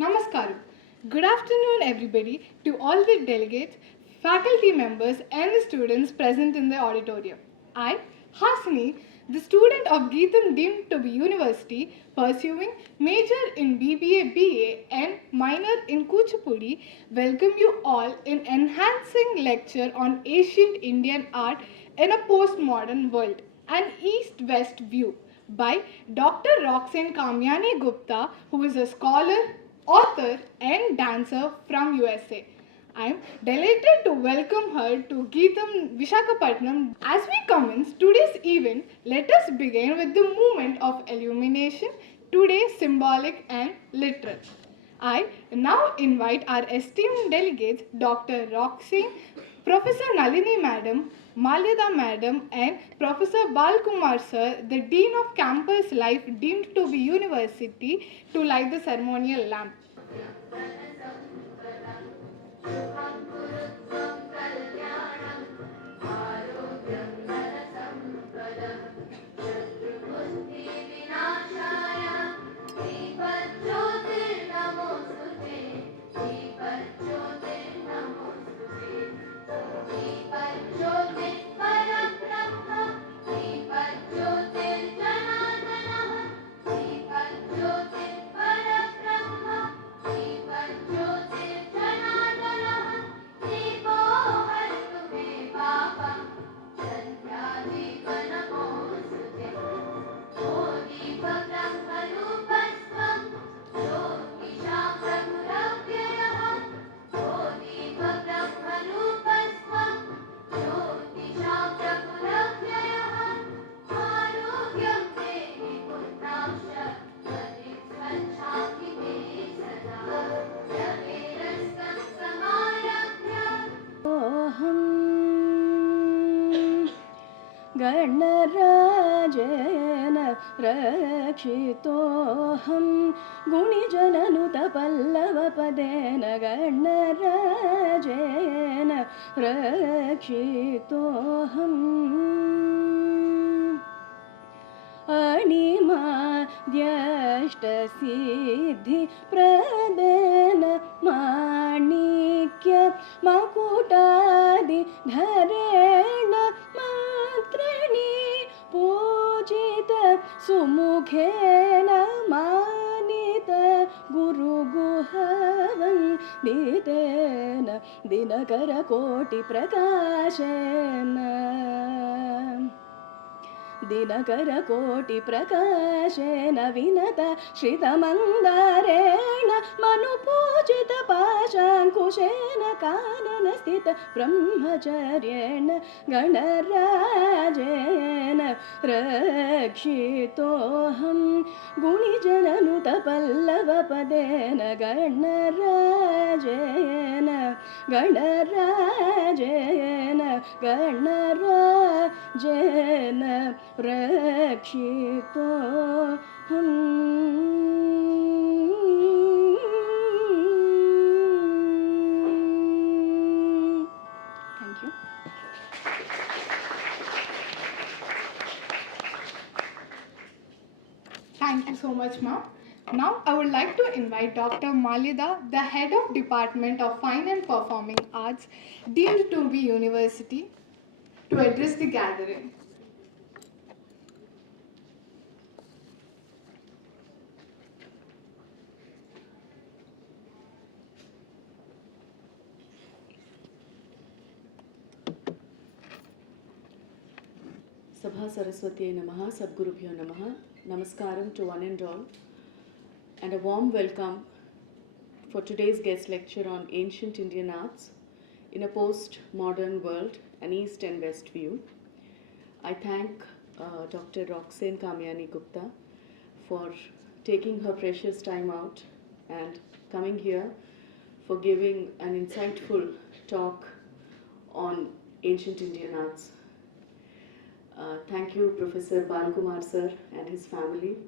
Namaskaram. Good afternoon, everybody, to all the delegates, faculty members, and the students present in the auditorium. I, Hasini, the student of GITAM deemed to be university, pursuing major in BBA BA and minor in Kuchipudi, welcome you all in enhancing lecture on ancient Indian art in a postmodern world, an east-west view by Dr. Roxanne Kamayani Gupta, who is a scholar, author and dancer from USA. I am delighted to welcome her to GITAM Vishakhapatnam. As we commence today's event, let us begin with the moment of illumination, today symbolic and literal. I now invite our esteemed delegates, Dr. Roxanne, Professor Nalini Madam, Malyada Madam, and Professor Balkumar Sir, the Dean of Campus Life deemed to be University, to light the ceremonial lamp. गणराजेन रक्षितोऽहं गुणिजननुतपल्लवपदेन गणराजेन रक्षितोऽहम् अणिमाद्यष्टसिद्धिप्रदेन माणिक्य मकुटादिधरेण मन्त्रिणी पूजित सुमुखेन मानित गुरुगुहवन्दितेन दिनकरकोटिप्रकाशेन दिनकरकोटिप्रकाशेन Vinat श्रितमन्दारेण मनुपूजित पाशाङ्कुशेन काननस्थित ब्रह्मचर्येण गणराजेन रक्षितोऽहं गुणिजननुतपल्लवपदेन गणराजेन गणराजेन गणराजेन रक्षितोऽहम् Thank you. Thank you so much, ma'am. Now I would like to invite Dr. Malyada, the head of Department of Fine and Performing Arts, deemed to be University, to address the gathering. Sabha Saraswati Namaha, Sadgurubhyo Namaha, Namaskaram to one and all, and a warm welcome for today's guest lecture on ancient Indian arts in a post-modern world, an East and West view. I thank Dr. Roxanne Kamayani Gupta for taking her precious time out and coming here for giving an insightful talk on ancient Indian arts. Thank you, Professor Balkumar sir and his family,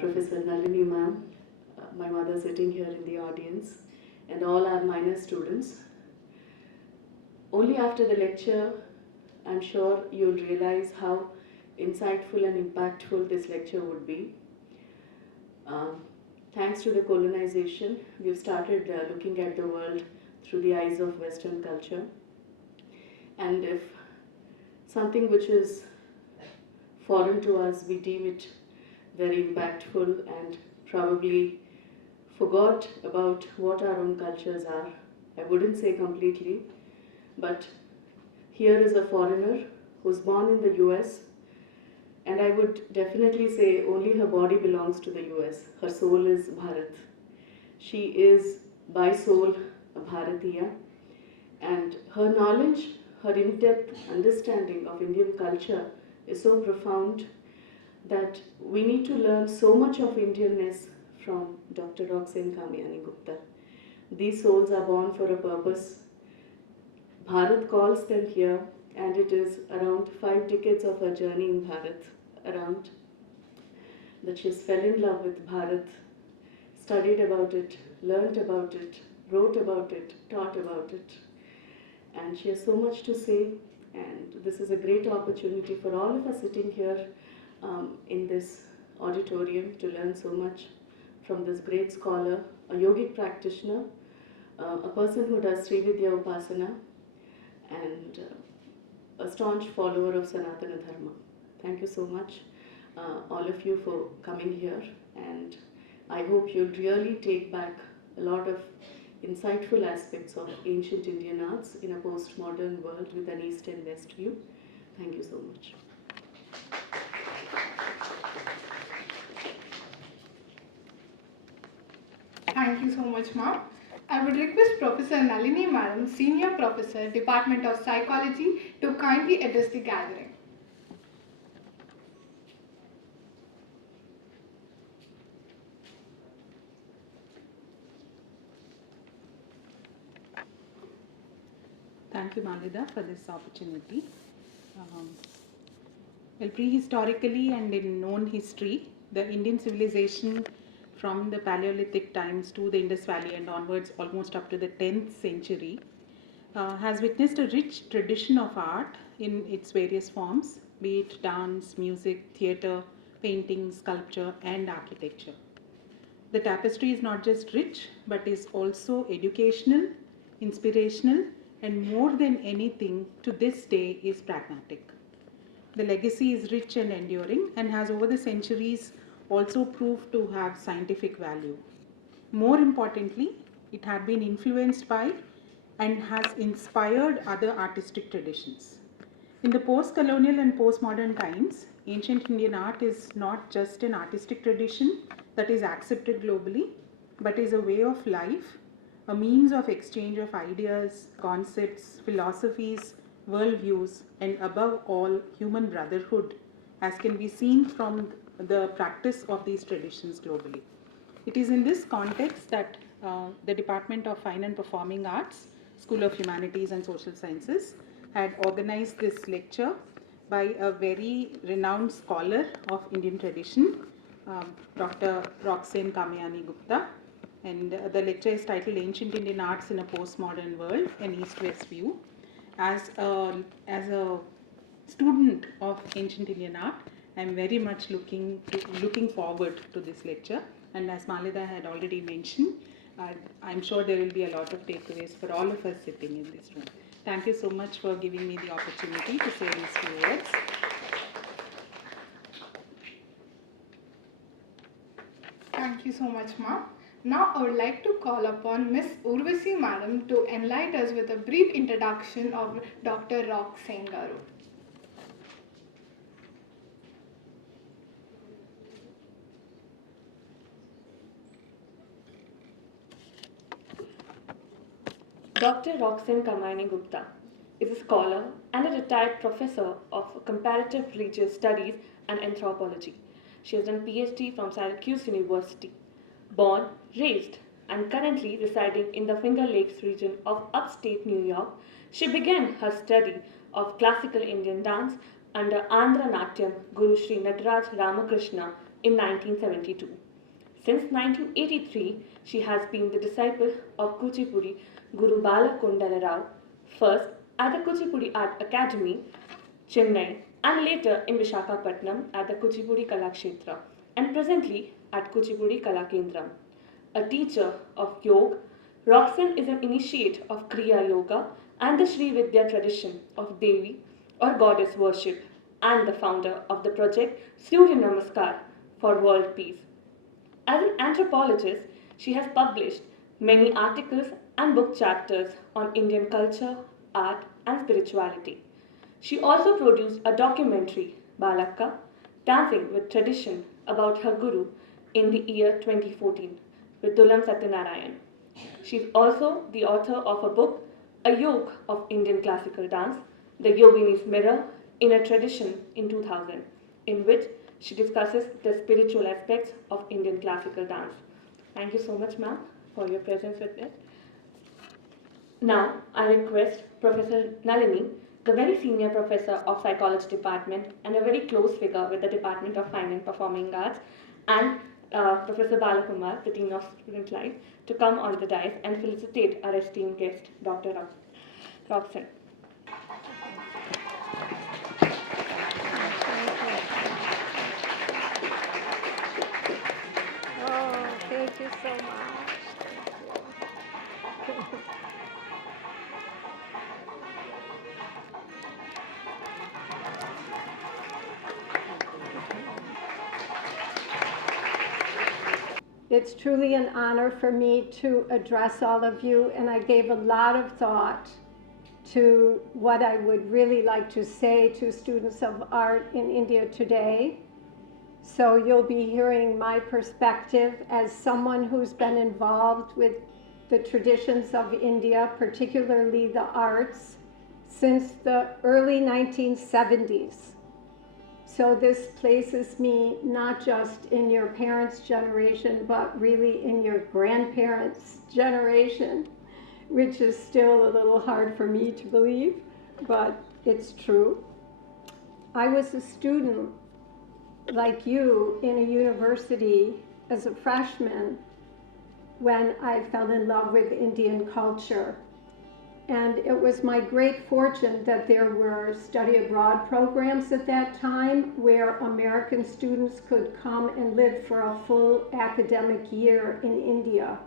Professor Nalini ma'am, my mother sitting here in the audience, and all our minor students. Only after the lecture, I'm sure you'll realize how insightful and impactful this lecture would be. thanks to the colonization, we've started looking at the world through the eyes of Western culture. And if something which is foreign to us, we deem it very impactful and probably forgot about what our own cultures are. I wouldn't say completely, but here is a foreigner who's born in the US, and I would definitely say only her body belongs to the US. Her soul is Bharat. She is by soul a Bharatiya, and her knowledge, her in-depth understanding of Indian culture is so profound that we need to learn so much of Indianness from Dr. Roxanne Kamayani Gupta. These souls are born for a purpose. Bharat calls them here, and it is around 5 decades of her journey in Bharat, around that she fell in love with Bharat, studied about it, learnt about it, wrote about it, taught about it. And she has so much to say, and this is a great opportunity for all of us sitting here in this auditorium to learn so much from this great scholar, a yogic practitioner, a person who does Srividya Upasana, and a staunch follower of Sanatana Dharma. Thank you so much, all of you, for coming here, and I hope you'll really take back a lot of insightful aspects of ancient Indian arts in a postmodern world with an East and West view. Thank you so much. Thank you so much, ma'am. I would request Professor Nalini Madam, Senior Professor, Department of Psychology, to kindly address the gathering. Thank you, Malida, for this opportunity. Well, prehistorically and in known history, the Indian civilization from the Paleolithic times to the Indus Valley and onwards, almost up to the 10th century, has witnessed a rich tradition of art in its various forms, be it dance, music, theatre, painting, sculpture, and architecture. The tapestry is not just rich, but is also educational, inspirational, and more than anything, to this day, is pragmatic. The legacy is rich and enduring and has over the centuries also proved to have scientific value. More importantly, it had been influenced by and has inspired other artistic traditions. In the post-colonial and postmodern times, ancient Indian art is not just an artistic tradition that is accepted globally, but is a way of life, a means of exchange of ideas, concepts, philosophies, worldviews, and above all, human brotherhood, as can be seen from the practice of these traditions globally. It is in this context that the Department of Fine and Performing Arts, School of Humanities and Social Sciences, had organized this lecture by a very renowned scholar of Indian tradition, Dr. Roxanne Kamayani Gupta. And the lecture is titled Ancient Indian Arts in a Postmodern World, an East-West View. As a student of ancient Indian art, I am very much looking forward to this lecture. And as Malida had already mentioned, I'm sure there will be a lot of takeaways for all of us sitting in this room. Thank you so much for giving me the opportunity to say these few words. Thank you so much, ma'am. Now I would like to call upon Miss Urvasi Madam to enlighten us with a brief introduction of Dr. Roxanne Garu. Dr. Roxanne Kamayani Gupta is a scholar and a retired professor of comparative religious studies and anthropology. She has done PhD from Syracuse University. Born, raised, and currently residing in the Finger Lakes region of upstate New York, she began her study of classical Indian dance under Andhra Guru Sri Nataraj Ramakrishna in 1972. Since 1983, she has been the disciple of Kuchipudi Guru Bala Kundala Rao, first at the Kuchipudi Art Academy, Chennai, and later in Visakhapatnam at the Kuchipudi Kalakshetra, and presently at Kuchipudi Kalakendram. a teacher of yoga, Roxanne is an initiate of Kriya Yoga and the Sri Vidya tradition of Devi or goddess worship, and the founder of the project Surya Namaskar for world peace. As an anthropologist, she has published many articles and book chapters on Indian culture, art, and spirituality. She also produced a documentary, Balakka, Dancing with Tradition, about her guru in the year 2014 with Dulam Satyanarayan. She is also the author of a book, A Yoke of Indian Classical Dance, The Yogini's Mirror in a Tradition in 2000, in which she discusses the spiritual aspects of Indian classical dance. Thank you so much, ma'am, for your presence with us. Now, I request Professor Nalini, the very senior professor of Psychology Department and a very close figure with the Department of Fine and Performing Arts, and Professor Balakumar, the Dean of Student Life, to come on the dais and felicitate our esteemed guest, Dr. Roxanne. Oh, thank you so much. It's truly an honor for me to address all of you, and I gave a lot of thought to what I would really like to say to students of art in India today. So you'll be hearing my perspective as someone who's been involved with the traditions of India, particularly the arts, since the early 1970s. So this places me not just in your parents' generation, but really in your grandparents' generation, which is still a little hard for me to believe, but it's true. I was a student like you in a university as a freshman when I fell in love with Indian culture. And it was my great fortune that there were study abroad programs at that time where American students could come and live for a full academic year in India.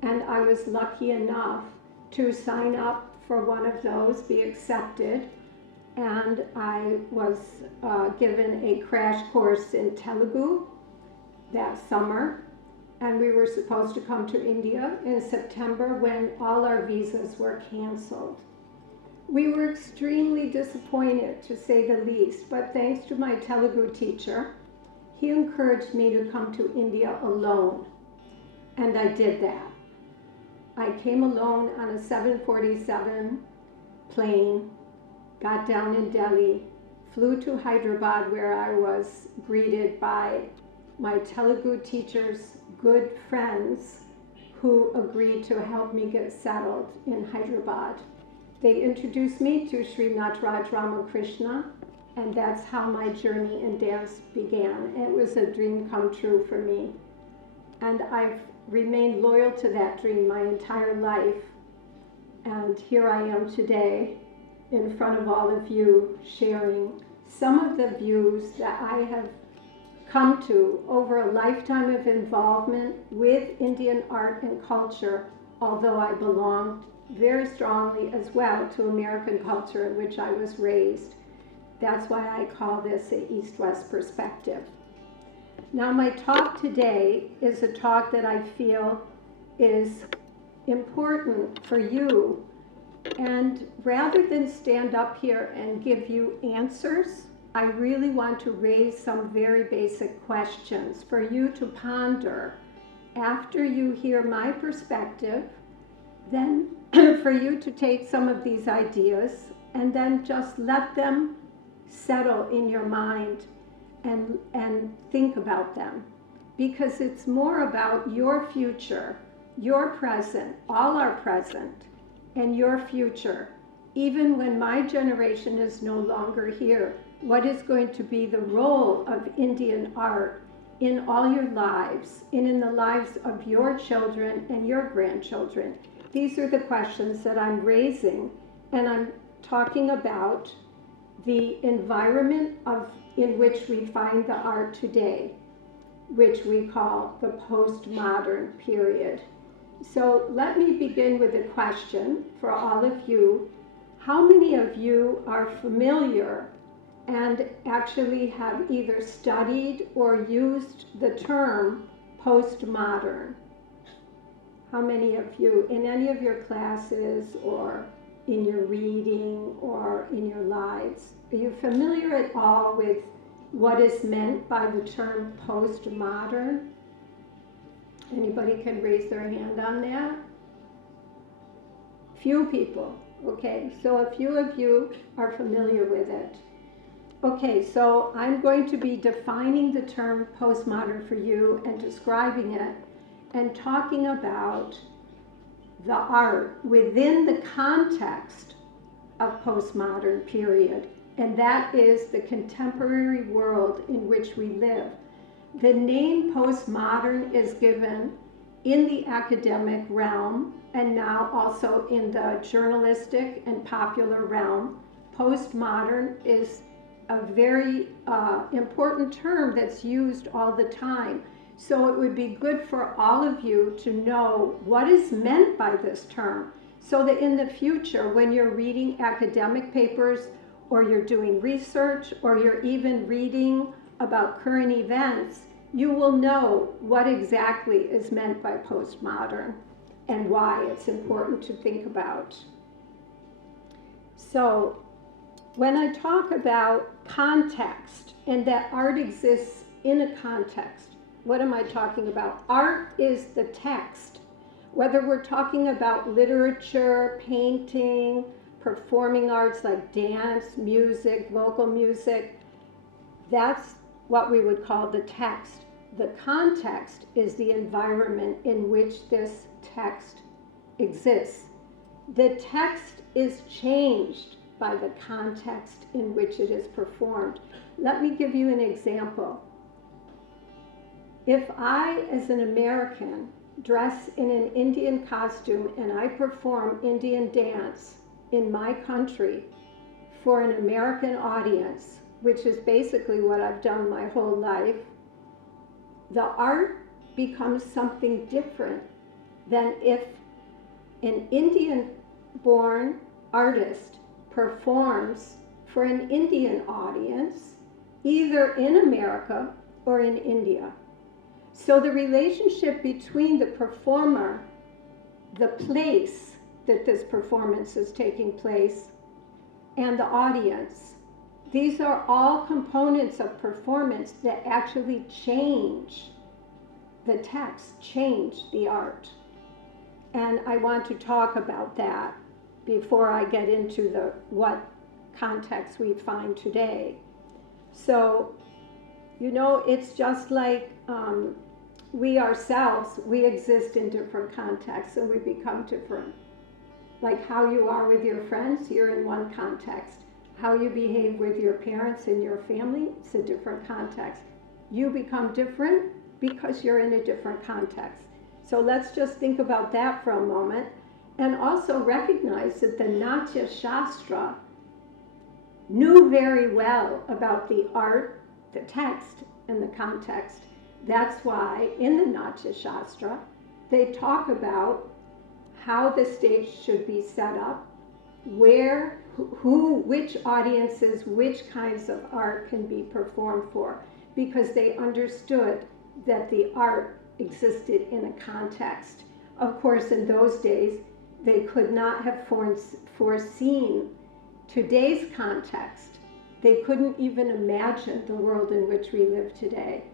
And I was lucky enough to sign up for one of those, be accepted, and I was given a crash course in Telugu that summer. And we were supposed to come to India in September when all our visas were canceled. We were extremely disappointed, to say the least, but thanks to my Telugu teacher, he encouraged me to come to India alone. And I did that. I came alone on a 747 plane, got down in Delhi, flew to Hyderabad, where I was greeted by my Telugu teacher's good friends who agreed to help me get settled in Hyderabad. They introduced me to Sri Nataraj Ramakrishna, and that's how my journey in dance began. It was a dream come true for me. And I've remained loyal to that dream my entire life. And here I am today in front of all of you, sharing some of the views that I have come to over a lifetime of involvement with Indian art and culture, although I belonged very strongly as well to American culture in which I was raised. That's why I call this an East-West perspective. Now, my talk today is a talk that I feel is important for you, and rather than stand up here and give you answers, I really want to raise some very basic questions for you to ponder after you hear my perspective, then for you to take some of these ideas and then just let them settle in your mind and think about them. Because it's more about your future, your present, all our present, and your future. Even when my generation is no longer here, what is going to be the role of Indian art in all your lives and in the lives of your children and your grandchildren? These are the questions that I'm raising, and I'm talking about the environment in which we find the art today. which we call the postmodern period. So let me begin with a question for all of you. How many of you are familiar and actually have either studied or used the term postmodern? How many of you, in any of your classes or in your reading or in your lives, are you familiar at all with what is meant by the term postmodern? Anybody can raise their hand on that? Few people. Okay, so a few of you are familiar with it. Okay, so I'm going to be defining the term postmodern for you and describing it and talking about the art within the context of postmodern period, and that is the contemporary world in which we live. The name postmodern is given in the academic realm and now also in the journalistic and popular realm. Postmodern is a very important term that's used all the time. So it would be good for all of you to know what is meant by this term, so that in the future, when you're reading academic papers or you're doing research or you're even reading about current events, you will know what exactly is meant by postmodern and why it's important to think about. So when I talk about context and that art exists in a context, what am I talking about? Art is the text. Whether we're talking about literature, painting, performing arts like dance, music, vocal music, that's what we would call the text. The context is the environment in which this text exists. The text is changed by the context in which it is performed. Let me give you an example. If I, as an American, dress in an Indian costume and I perform Indian dance in my country for an American audience, which is basically what I've done my whole life, the art becomes something different than if an Indian-born artist performs for an Indian audience, either in America or in India. So the relationship between the performer, the place that this performance is taking place, and the audience, these are all components of performance that actually change the text, change the art. And I want to talk about that before I get into what context we find today. So, you know, it's just like we ourselves, we exist in different contexts and we become different. Like how you are with your friends, you're in one context. How you behave with your parents and your family, it's a different context. You become different because you're in a different context. So let's just think about that for a moment, and also recognize that the Natya Shastra knew very well about the art, the text, and the context. That's why in the Natya Shastra, they talk about how the stage should be set up, where, which audiences, which kinds of art can be performed for, because they understood that the art existed in a context. Of course, in those days, they could not have foreseen today's context. They couldn't even imagine the world in which we live today.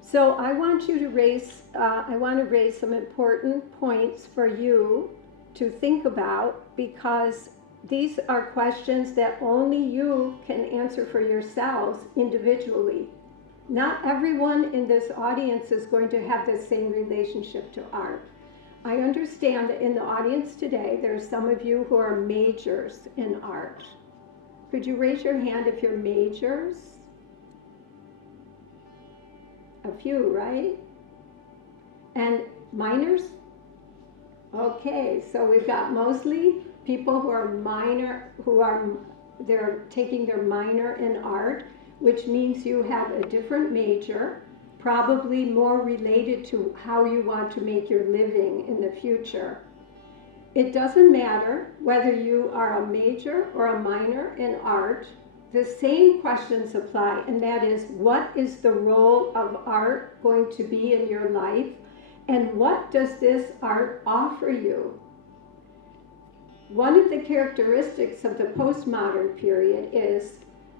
So I want to raise some important points for you to think about, because these are questions that only you can answer for yourselves individually. Not everyone in this audience is going to have the same relationship to art. I understand that in the audience today, there are some of you who are majors in art. Could you raise your hand if you're majors? A few, right? And minors? Okay, so we've got mostly people who are they're taking their minor in art. which means you have a different major, probably more related to how you want to make your living in the future. It doesn't matter whether you are a major or a minor in art, the same questions apply, and that is, what is the role of art going to be in your life, and what does this art offer you? One of the characteristics of the postmodern period is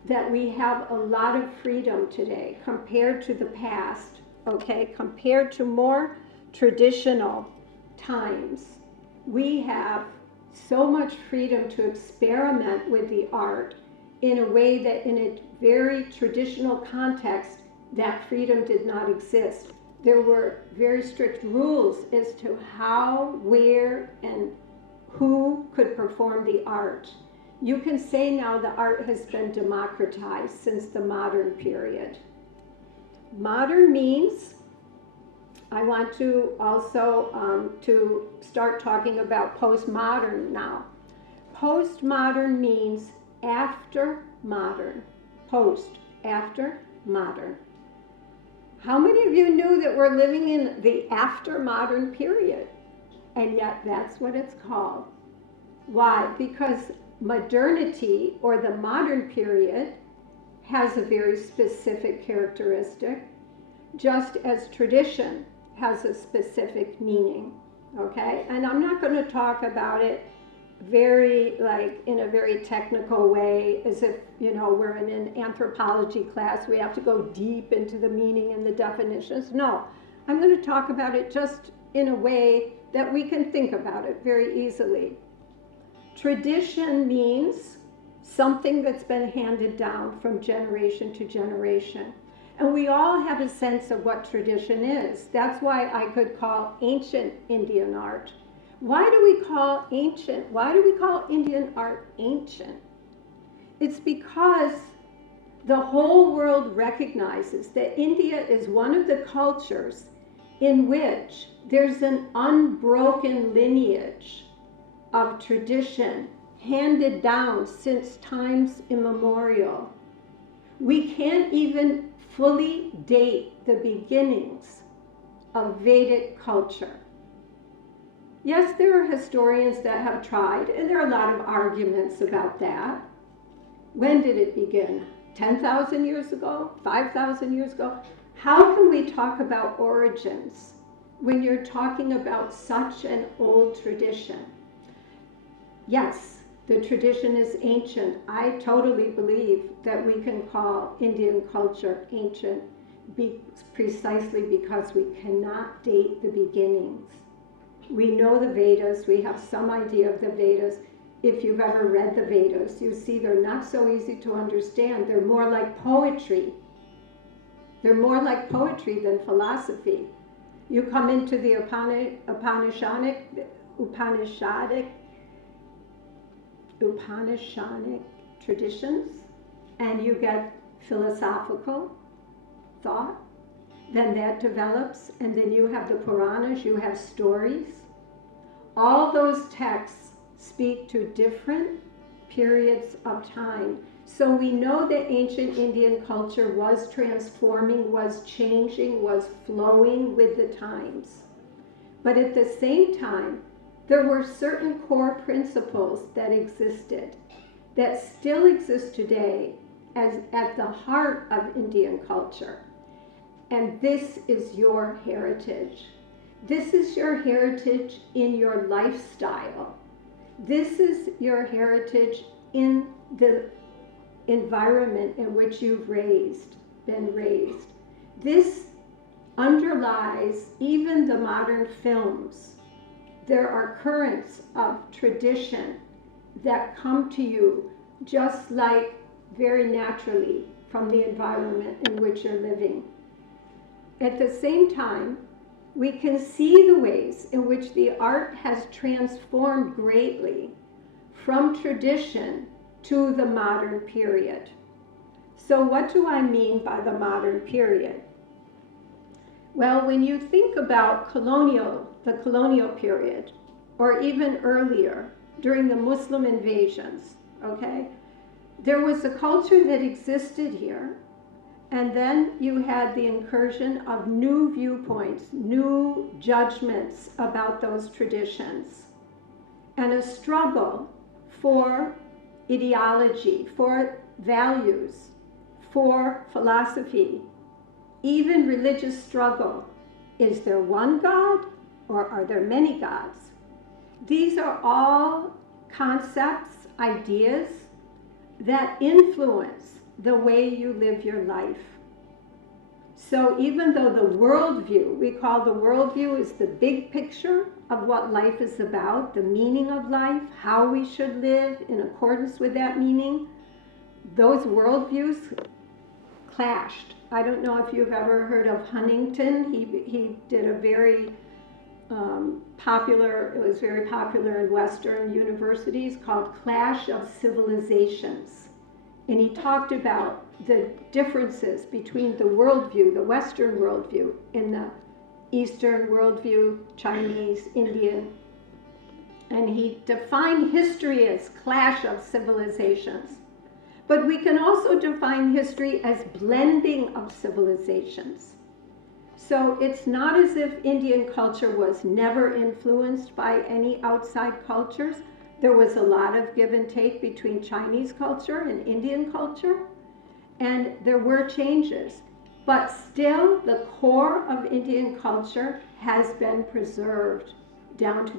that we have a lot of freedom today compared to the past, okay? Compared to more traditional times. We have so much freedom to experiment with the art in a way that in a very traditional context, that freedom did not exist. There were very strict rules as to how, where, and who could perform the art. You can say now the art has been democratized since the modern period. Modern means, I want to also to start talking about postmodern now. Postmodern means after modern. Post, after, modern. How many of you knew that we're living in the after modern period? And yet that's what it's called. Why? Because modernity, or the modern period, has a very specific characteristic, just as tradition has a specific meaning, okay? And I'm not going to talk about it in a very technical way, as if, we're in an anthropology class, we have to go deep into the meaning and the definitions. No, I'm going to talk about it just in a way that we can think about it very easily. Tradition means something that's been handed down from generation to generation. And we all have a sense of what tradition is. That's why I could call ancient Indian art. Why do we call Indian art ancient? It's because the whole world recognizes that India is one of the cultures in which there's an unbroken lineage of tradition handed down since times immemorial. We can't even fully date the beginnings of Vedic culture. Yes, there are historians that have tried, and there are a lot of arguments about that. When did it begin? 10,000 years ago? 5,000 years ago? How can we talk about origins when you're talking about such an old tradition? Yes, the tradition is ancient. I totally believe that we can call Indian culture ancient precisely because we cannot date the beginnings. We know the Vedas, we have some idea of the Vedas. If you've ever read the Vedas, you see they're not so easy to understand. They're more like poetry. They're more like poetry than philosophy. You come into the Upanishadic traditions, and you get philosophical thought, then that develops, and then you have the Puranas, you have stories. All those texts speak to different periods of time. So we know that ancient Indian culture was transforming, was changing, was flowing with the times. But at the same time, there were certain core principles that existed, that still exist today as at the heart of Indian culture. And this is your heritage. This is your heritage in your lifestyle. This is your heritage in the environment in which you've been raised. This underlies even the modern films. There are currents of tradition that come to you just like very naturally from the environment in which you're living. At the same time, we can see the ways in which the art has transformed greatly from tradition to the modern period. So what do I mean by the modern period? Well, when you think about the colonial period, or even earlier, during the Muslim invasions, okay, there was a culture that existed here And then you had the incursion of new viewpoints, new judgments about those traditions, and a struggle for ideology, for values, for philosophy, even religious struggle. Is there one God or are there many gods? These are all concepts, ideas that influence the way you live your life. So even though the worldview, we call the worldview is the big picture of what life is about, the meaning of life, how we should live in accordance with that meaning, those worldviews clashed. I don't know if you've ever heard of Huntington. He did a very popular, it was very popular in Western universities, called Clash of Civilizations. And he talked about the differences between the worldview, the Western worldview, and the Eastern worldview, Chinese, Indian. And he defined history as clash of civilizations. But we can also define history as blending of civilizations. So it's not as if Indian culture was never influenced by any outside cultures. There was a lot of give and take between Chinese culture and Indian culture, and there were changes. But still, the core of Indian culture has been preserved down to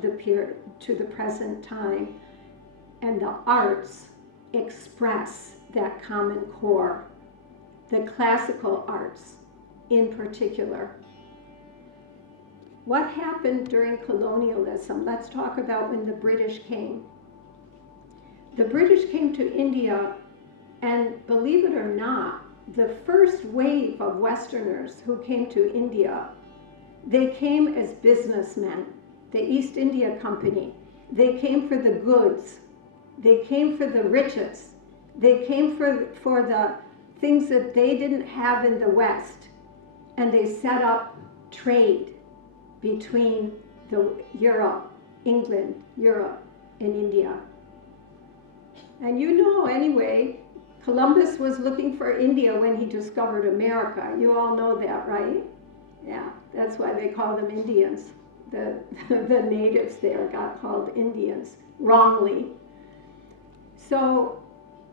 the present time, and the arts express that common core, the classical arts in particular. What happened during colonialism? Let's talk about when the British came. The British came to India, and believe it or not, the first wave of Westerners who came to India, they came as businessmen, the East India Company. They came for the goods. They came for the riches. They came for the things that they didn't have in the West. And they set up trade between Europe, England, Europe, and India. And you know, anyway, Columbus was looking for India when he discovered America. You all know that, right? Yeah, that's why they call them Indians. The natives there got called Indians, wrongly. So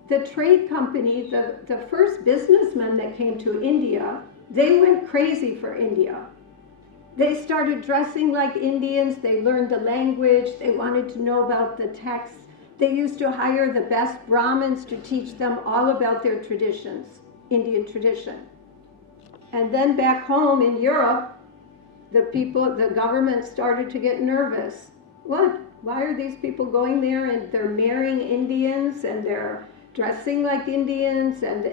the trade company, the first businessmen that came to India, they went crazy for India. They started dressing like Indians. They learned the language. They wanted to know about the texts. They used to hire the best Brahmins to teach them all about their traditions, Indian tradition. And then back home in Europe, the government started to get nervous. What? Why are these people going there and they're marrying Indians and they're dressing like Indians and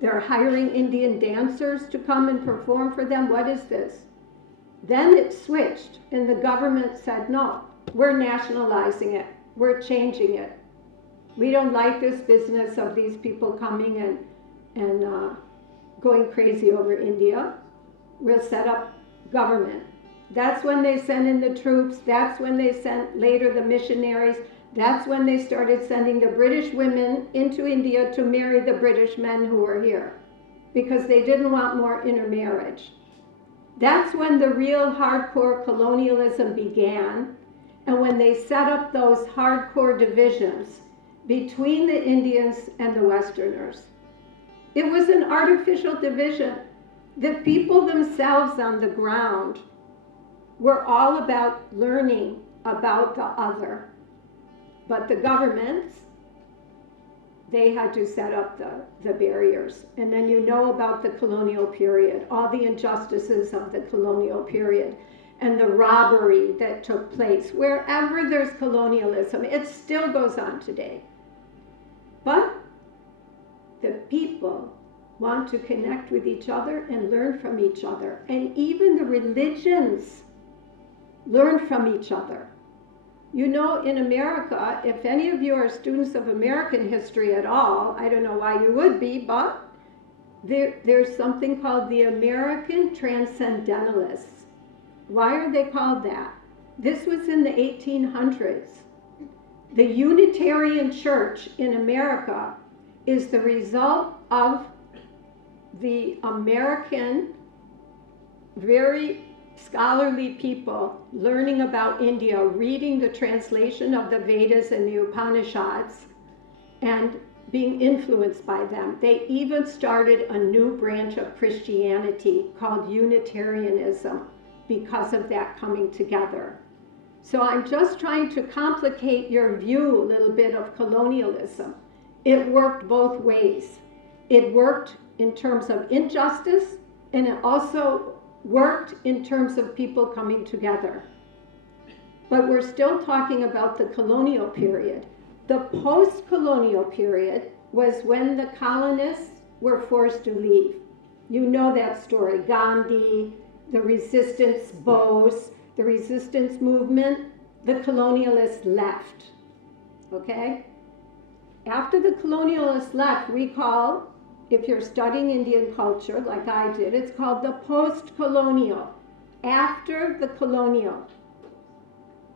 they're hiring Indian dancers to come and perform for them? What is this? Then it switched and the government said, no, we're nationalizing it. We're changing it. We don't like this business of these people coming and going crazy over India. We'll set up government. That's when they sent in the troops. That's when they sent later the missionaries. That's when they started sending the British women into India to marry the British men who were here, because they didn't want more intermarriage. That's when the real hardcore colonialism began, and when they set up those hardcore divisions between the Indians and the Westerners. It was an artificial division. The people themselves on the ground were all about learning about the other. But the governments, they had to set up the barriers. And then you know about the colonial period, all the injustices of the colonial period, and the robbery that took place. Wherever there's colonialism, it still goes on today. But the people want to connect with each other and learn from each other. And even the religions learn from each other. You know, in America, if any of you are students of American history at all, I don't know why you would be, but there's something called the American Transcendentalists. Why are they called that? This was in the 1800s. The Unitarian Church in America is the result of the American, very scholarly people learning about India, reading the translation of the Vedas and the Upanishads, and being influenced by them. They even started a new branch of Christianity called Unitarianism because of that coming together. So I'm just trying to complicate your view a little bit of colonialism. It worked both ways. It worked in terms of injustice, and it also worked in terms of people coming together. But we're still talking about the colonial period. The post-colonial period was when the colonists were forced to leave. You know that story. Gandhi, the resistance, Bose, the resistance movement, the colonialists left. Okay? After the colonialists left, we call, if you're studying Indian culture like I did, it's called the post-colonial. After the colonial.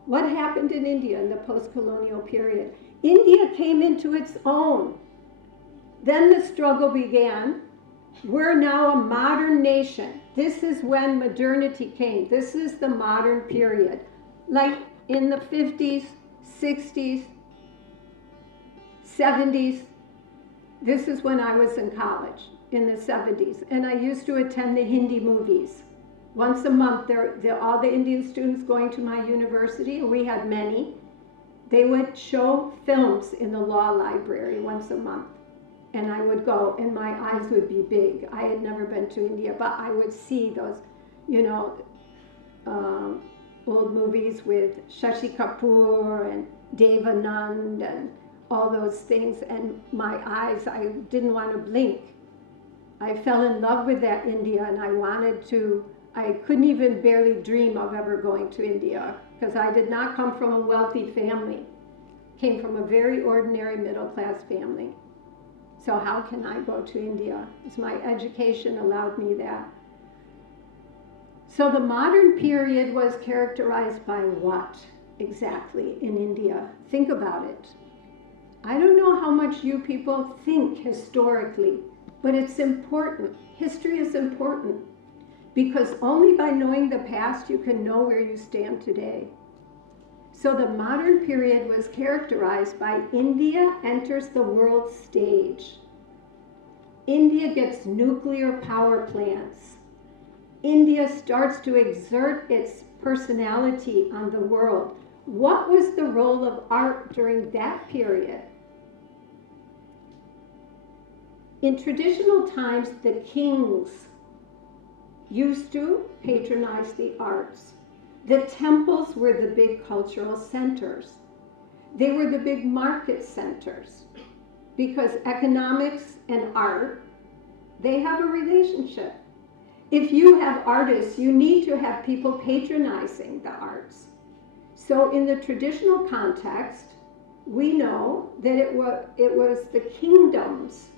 What happened in India in the post-colonial period? India came into its own. Then the struggle began. We're now a modern nation. This is when modernity came. This is the modern period. Like in the 50s, 60s, 70s. This is when I was in college, in the 70s. And I used to attend the Hindi movies. Once a month, all the Indian students going to my university, and we had many, they would show films in the law library once a month. And I would go, and my eyes would be big. I had never been to India, but I would see those, old movies with Shashi Kapoor and Devanand and all those things. And my eyes, I didn't want to blink. I fell in love with that India, and I couldn't even barely dream of ever going to India, because I did not come from a wealthy family. Came from a very ordinary middle-class family. So how can I go to India? Because my education allowed me that. So the modern period was characterized by what exactly in India? Think about it. I don't know how much you people think historically, but it's important. History is important, because only by knowing the past you can know where you stand today. So the modern period was characterized by India enters the world stage. India gets nuclear power plants. India starts to exert its personality on the world. What was the role of art during that period? In traditional times, the kings used to patronize the arts. The temples were the big cultural centers. They were the big market centers, because economics and art, they have a relationship. If you have artists, you need to have people patronizing the arts. So in the traditional context, we know that it was the kingdoms,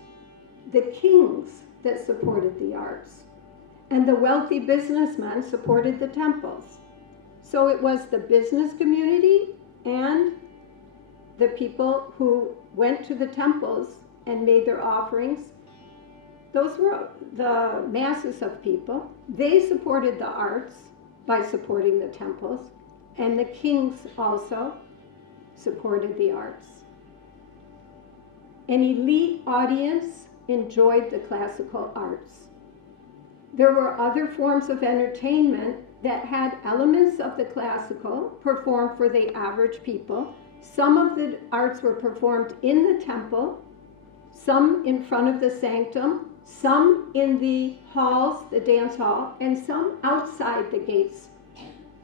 the kings that supported the arts, and the wealthy businessmen supported the temples. So it was the business community and the people who went to the temples and made their offerings. Those were the masses of people. They supported the arts by supporting the temples, and the kings also supported the arts. An elite audience enjoyed the classical arts. There were other forms of entertainment that had elements of the classical performed for the average people. Some of the arts were performed in the temple, some in front of the sanctum, some in the halls, the dance hall, and some outside the gates,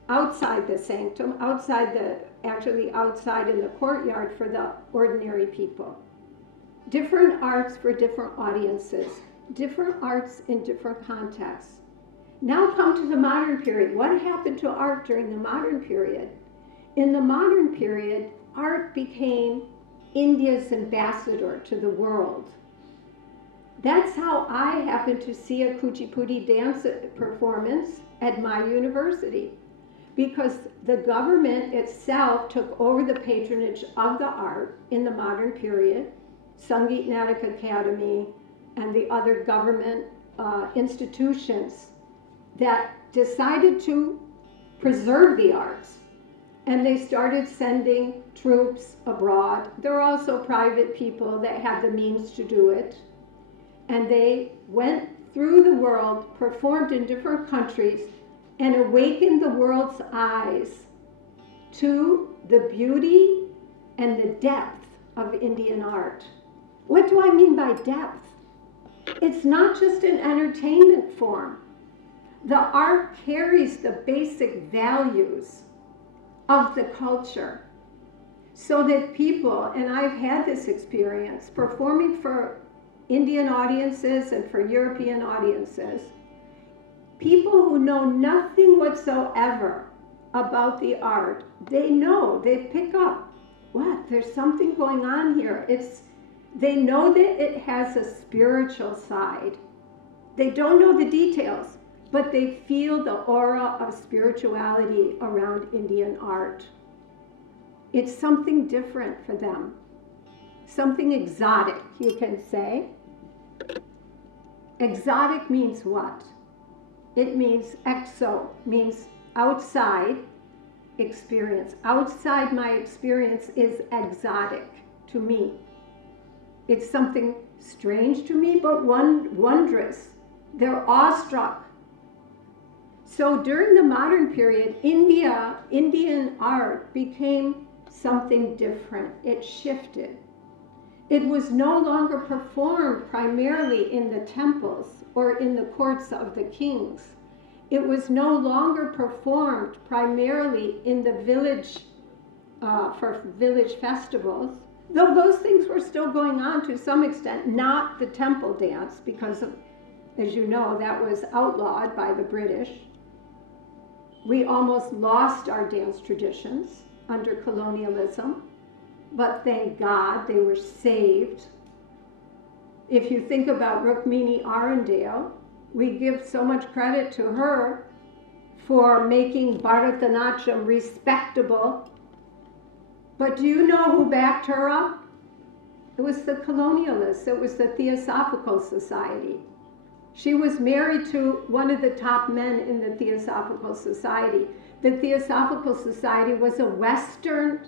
outside the sanctum, outside in the courtyard for the ordinary people. Different arts for different audiences, different arts in different contexts. Now come to the modern period. What happened to art during the modern period? In the modern period, art became India's ambassador to the world. That's how I happened to see a Kuchipudi dance performance at my university, because the government itself took over the patronage of the art in the modern period. Sangeet Natak Academy and the other government institutions that decided to preserve the arts. And they started sending troops abroad. There are also private people that have the means to do it. And they went through the world, performed in different countries, and awakened the world's eyes to the beauty and the depth of Indian art. What do I mean by depth? It's not just an entertainment form. The art carries the basic values of the culture so that people, and I've had this experience performing for Indian audiences and for European audiences, people who know nothing whatsoever about the art, they pick up, what, there's something going on here. They know that it has a spiritual side. They don't know the details, but they feel the aura of spirituality around Indian art. It's something different for them, something exotic, you can say. Exotic means what? It means exo, means outside experience. Outside my experience is exotic to me. It's something strange to me, but wondrous. They're awestruck. So during the modern period, Indian art became something different. It shifted. It was no longer performed primarily in the temples or in the courts of the kings. It was no longer performed primarily in the village, for village festivals, though those things were still going on to some extent, not the temple dance, because of, as you know, that was outlawed by the British. We almost lost our dance traditions under colonialism, but thank God they were saved. If you think about Rukmini Arundale, we give so much credit to her for making Bharatanatyam respectable. But do you know who backed her up? It was the colonialists. It was the Theosophical Society. She was married to one of the top men in the Theosophical Society. The Theosophical Society was a Western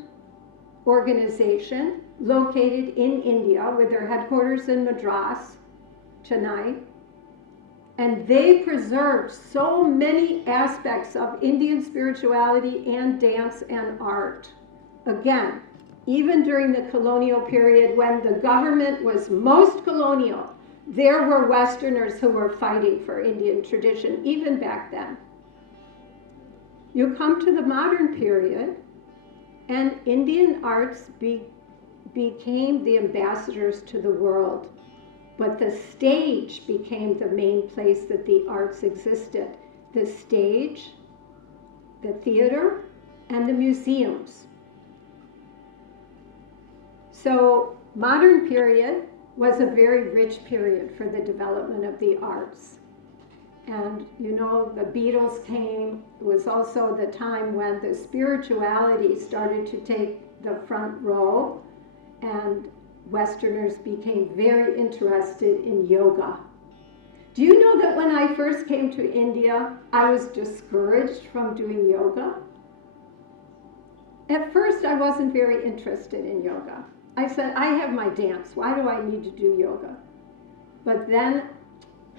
organization located in India with their headquarters in Madras, Chennai. And they preserved so many aspects of Indian spirituality and dance and art. Again, even during the colonial period when the government was most colonial, there were Westerners who were fighting for Indian tradition, even back then. You come to the modern period, and Indian arts became the ambassadors to the world. But the stage became the main place that the arts existed. The stage, the theater, and the museums. So modern period was a very rich period for the development of the arts. And you know, the Beatles came. It was also the time when the spirituality started to take the front row, and Westerners became very interested in yoga. Do you know that when I first came to India, I was discouraged from doing yoga? At first, I wasn't very interested in yoga. I said, I have my dance. Why do I need to do yoga? But then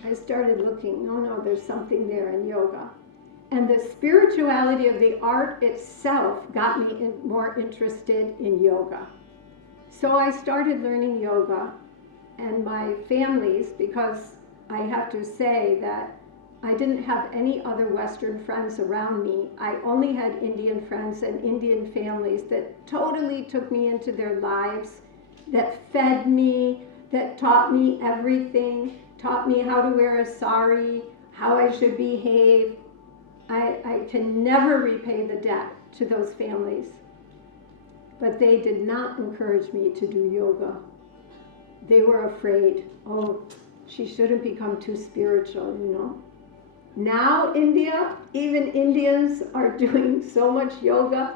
I started looking, no, there's something there in yoga. And the spirituality of the art itself got me more interested in yoga. So I started learning yoga, and my families, because I have to say that I didn't have any other Western friends around me. I only had Indian friends and Indian families that totally took me into their lives, that fed me, that taught me everything, taught me how to wear a sari, how I should behave. I can never repay the debt to those families. But they did not encourage me to do yoga. They were afraid, oh, she shouldn't become too spiritual, you know. Now India, even Indians are doing so much yoga.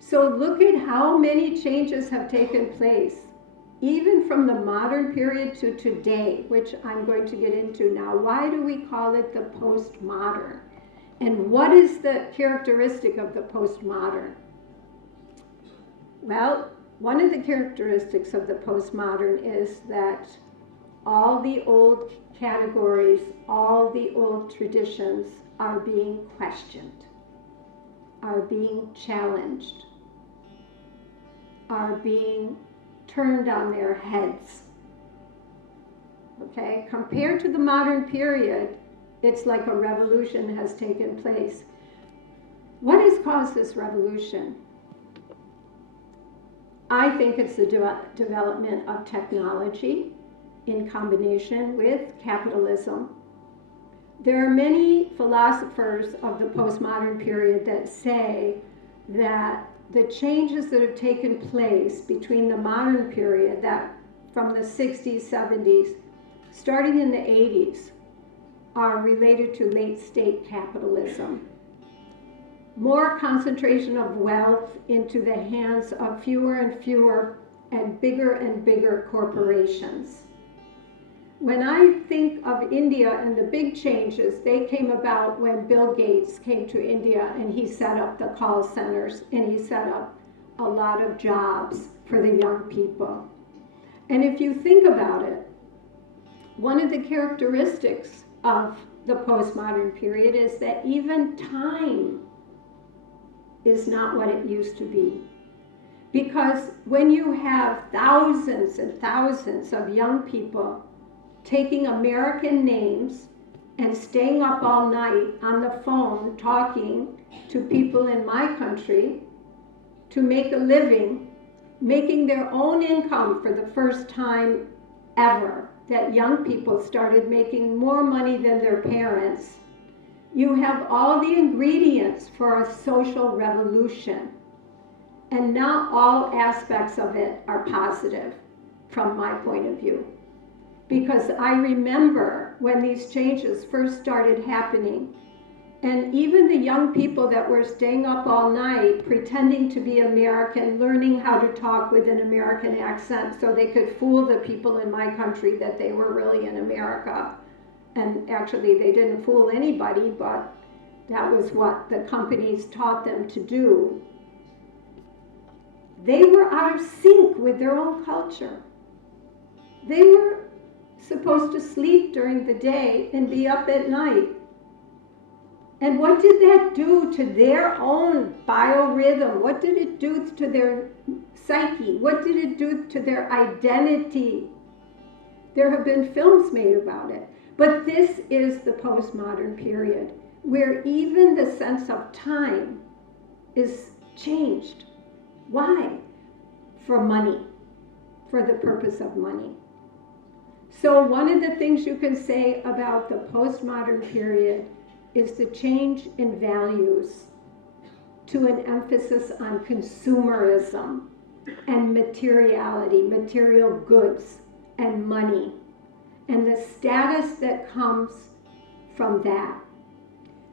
So look at how many changes have taken place. even from the modern period to today, which I'm going to get into now. Why do we call it the postmodern? And what is the characteristic of the postmodern? Well, one of the characteristics of the postmodern is that all the old categories, all the old traditions are being questioned, are being challenged, are being turned on their heads. Okay, compared to the modern period, it's like a revolution has taken place. What has caused this revolution? I think it's the development of technology in combination with capitalism. There are many philosophers of the postmodern period that say that the changes that have taken place between the modern period, that from the 60s, 70s, starting in the 80s, are related to late state capitalism. More concentration of wealth into the hands of fewer and fewer and bigger corporations. When I think of India and the big changes, they came about when Bill Gates came to India and he set up the call centers and he set up a lot of jobs for the young people. And if you think about it, one of the characteristics of the postmodern period is that even time is not what it used to be. Because when you have thousands and thousands of young people taking American names and staying up all night on the phone talking to people in my country to make a living, making their own income for the first time ever, that young people started making more money than their parents. You have all the ingredients for a social revolution. And now all aspects of it are positive from my point of view. Because I remember when these changes first started happening, and even the young people that were staying up all night pretending to be American, learning how to talk with an American accent so they could fool the people in my country that they were really in America. And actually they didn't fool anybody, but that was what the companies taught them to do. They were out of sync with their own culture. They were supposed to sleep during the day and be up at night. And what did that do to their own biorhythm? What did it do to their psyche? What did it do to their identity? There have been films made about it. But this is the postmodern period, where even the sense of time is changed. Why? For money, for the purpose of money. So one of the things you can say about the postmodern period is the change in values to an emphasis on consumerism and materiality, material goods and money, and the status that comes from that.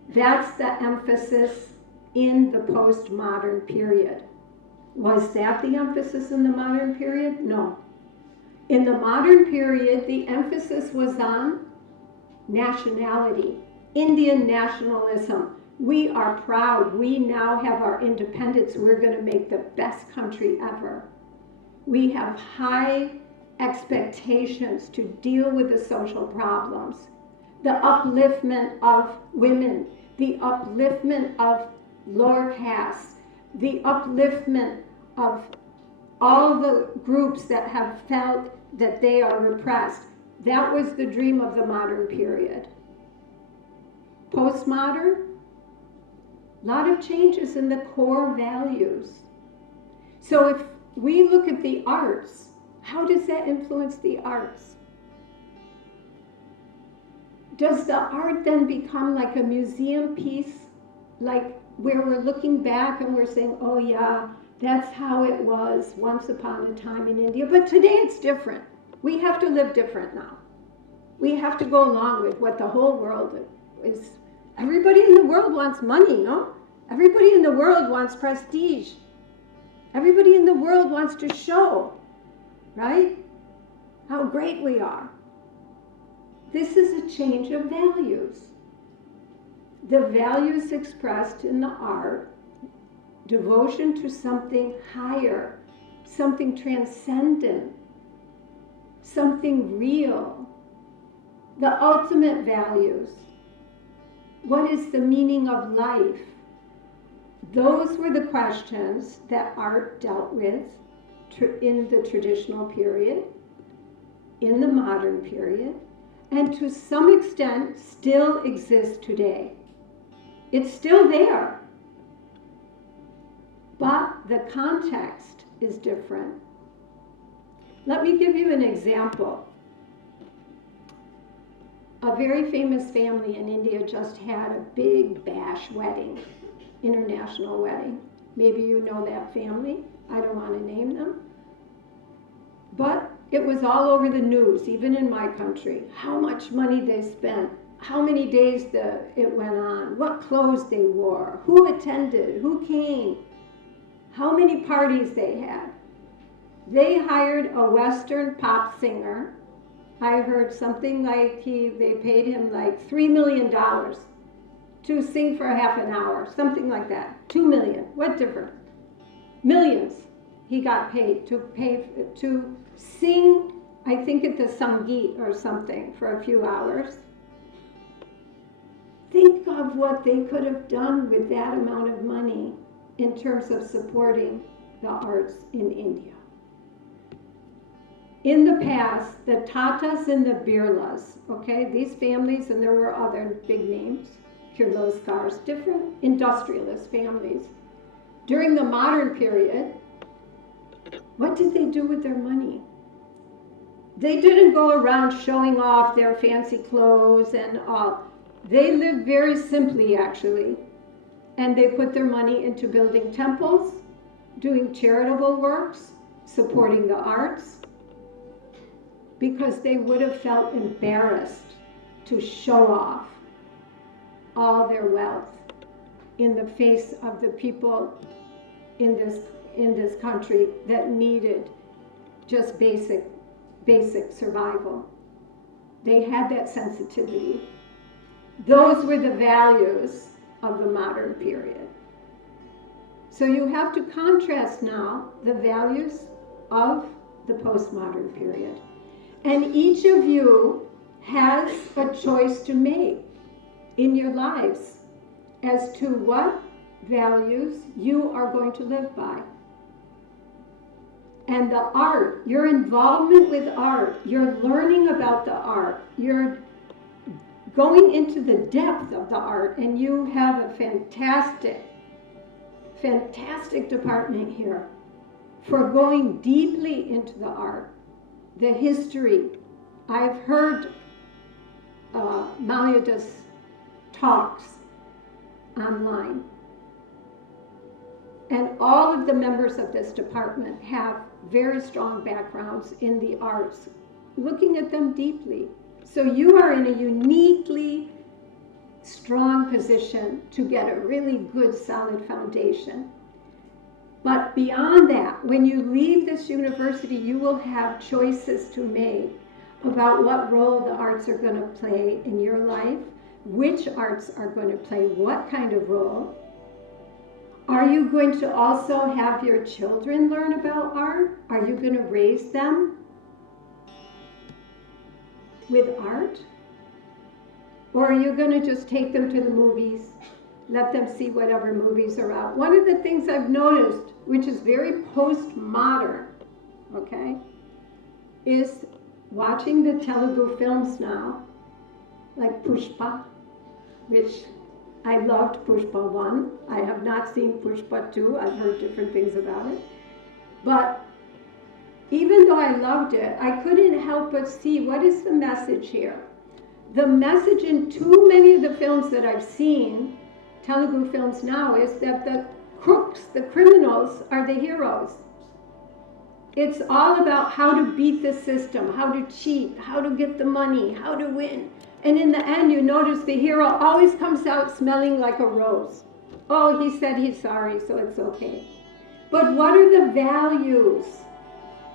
That's the emphasis in the postmodern period. Was that the emphasis in the modern period? No. In the modern period, the emphasis was on nationality, Indian nationalism. We are proud. We now have our independence. We're going to make the best country ever. We have high expectations to deal with the social problems, the upliftment of women, the upliftment of lower castes, the upliftment of all the groups that have felt that they are repressed. That was the dream of the modern period. Postmodern, a lot of changes in the core values. So if we look at the arts, how does that influence the arts? Does the art then become like a museum piece, like where we're looking back and we're saying, oh yeah, that's how it was once upon a time in India, but today it's different. We have to live different now. We have to go along with what the whole world is. Everybody in the world wants money, no? Everybody in the world wants prestige. Everybody in the world wants to show. right? How great we are. This is a change of values. The values expressed in the art, devotion to something higher, something transcendent, something real, the ultimate values. What is the meaning of life? Those were the questions that art dealt with in the traditional period, in the modern period, and to some extent still exist today. It's still there, but the context is different. Let me give you an example. A very famous family in India just had a big bash wedding, international wedding. Maybe you know that family. I don't want to name them. But it was all over the news, even in my country, how much money they spent, how many days it went on, what clothes they wore, who attended, who came, how many parties they had. They hired a Western pop singer. I heard something like they paid him like $3 million to sing for half an hour, something like that. 2 million, what difference? Millions he got paid to sing, I think at the Sangeet or something, for a few hours. Think of what they could have done with that amount of money in terms of supporting the arts in India. In the past, the Tatas and the Birlas, okay, these families, and there were other big names, Kirloskars, different industrialist families. During the modern period, what did they do with their money? They didn't go around showing off their fancy clothes and all. They lived very simply, actually. And they put their money into building temples, doing charitable works, supporting the arts, because they would have felt embarrassed to show off all their wealth in the face of the people in this country that needed just basic survival. They had that sensitivity. Those were the values of the modern period. So you have to contrast now the values of the postmodern period. And each of you has a choice to make in your lives as to what values you are going to live by. And the art, your involvement with art, you're learning about the art, you're going into the depth of the art, and you have a fantastic department here for going deeply into the art, the history. I've heard Malyada's talks online. And all of the members of this department have very strong backgrounds in the arts, looking at them deeply. So you are in a uniquely strong position to get a really good, solid foundation. But beyond that, when you leave this university, you will have choices to make about what role the arts are going to play in your life, which arts are going to play what kind of role. Are you going to also have your children learn about art? Are you going to raise them with art? Or are you going to just take them to the movies, let them see whatever movies are out? One of the things I've noticed, which is very postmodern, okay, is watching the Telugu films now, like Pushpa, which I loved Pushpa 1. I have not seen Pushpa 2. I've heard different things about it. But even though I loved it, I couldn't help but see what is the message here. The message in too many of the films that I've seen, Telugu films now, is that the crooks, the criminals, are the heroes. It's all about how to beat the system, how to cheat, how to get the money, how to win. And in the end, you notice the hero always comes out smelling like a rose. Oh, he said he's sorry, so it's okay. But what are the values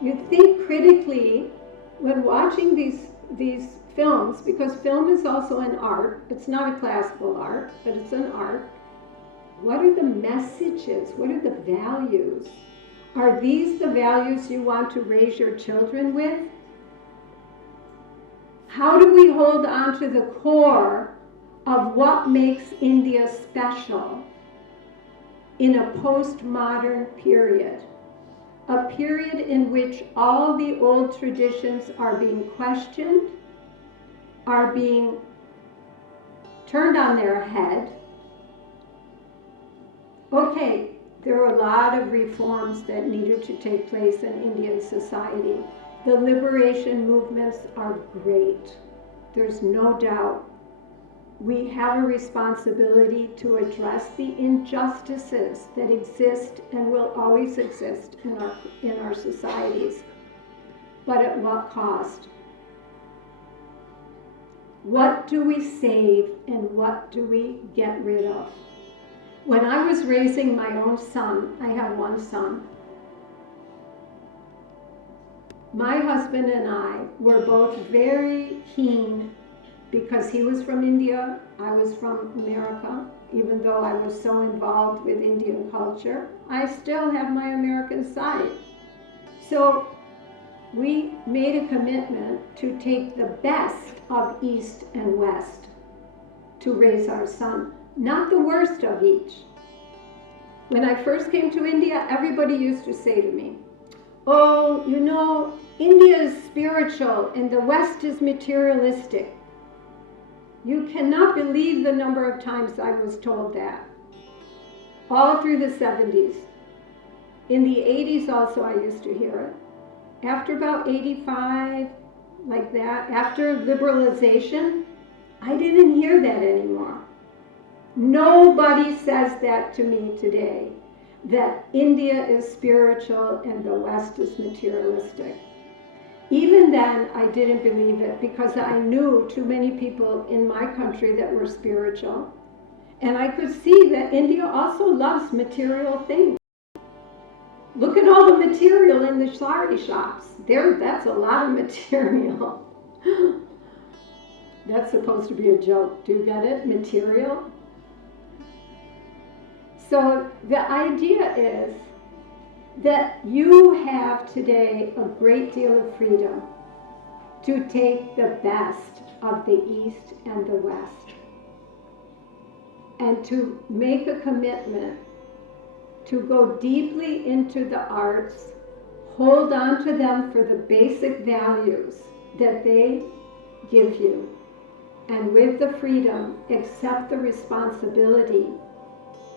You think critically when watching these films, because film is also an art. It's not a classical art, but it's an art. What are the messages? What are the values? Are these the values you want to raise your children with? How do we hold on to the core of what makes India special in a postmodern period? A period in which all the old traditions are being questioned, are being turned on their head. Okay, there were a lot of reforms that needed to take place in Indian society. The liberation movements are great. There's no doubt. We have a responsibility to address the injustices that exist and will always exist in our societies. But at what cost? What do we save and what do we get rid of? When I was raising my own son, I have one son. My husband and I were both very keen, because he was from India, I was from America. Even though I was so involved with Indian culture, I still have my American side. So we made a commitment to take the best of East and West to raise our son, not the worst of each. When I first came to India, everybody used to say to me, oh, you know, India is spiritual and the West is materialistic. You cannot believe the number of times I was told that. All through the 70s. In the 80s also I used to hear it. After about 85, like that, after liberalization, I didn't hear that anymore. Nobody says that to me today, that India is spiritual and the West is materialistic. Even then, I didn't believe it because I knew too many people in my country that were spiritual. And I could see that India also loves material things. Look at all the material in the sari shops. That's a lot of material. That's supposed to be a joke. Do you get it? Material? So the idea is that you have today a great deal of freedom to take the best of the East and the West and to make a commitment to go deeply into the arts, hold on to them for the basic values that they give you, and with the freedom, accept the responsibility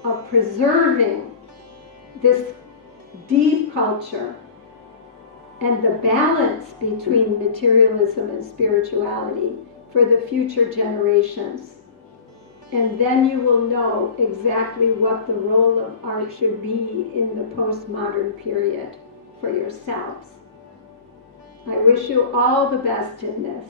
of preserving this deep culture and the balance between materialism and spirituality for the future generations. And then you will know exactly what the role of art should be in the postmodern period for yourselves. I wish you all the best in this.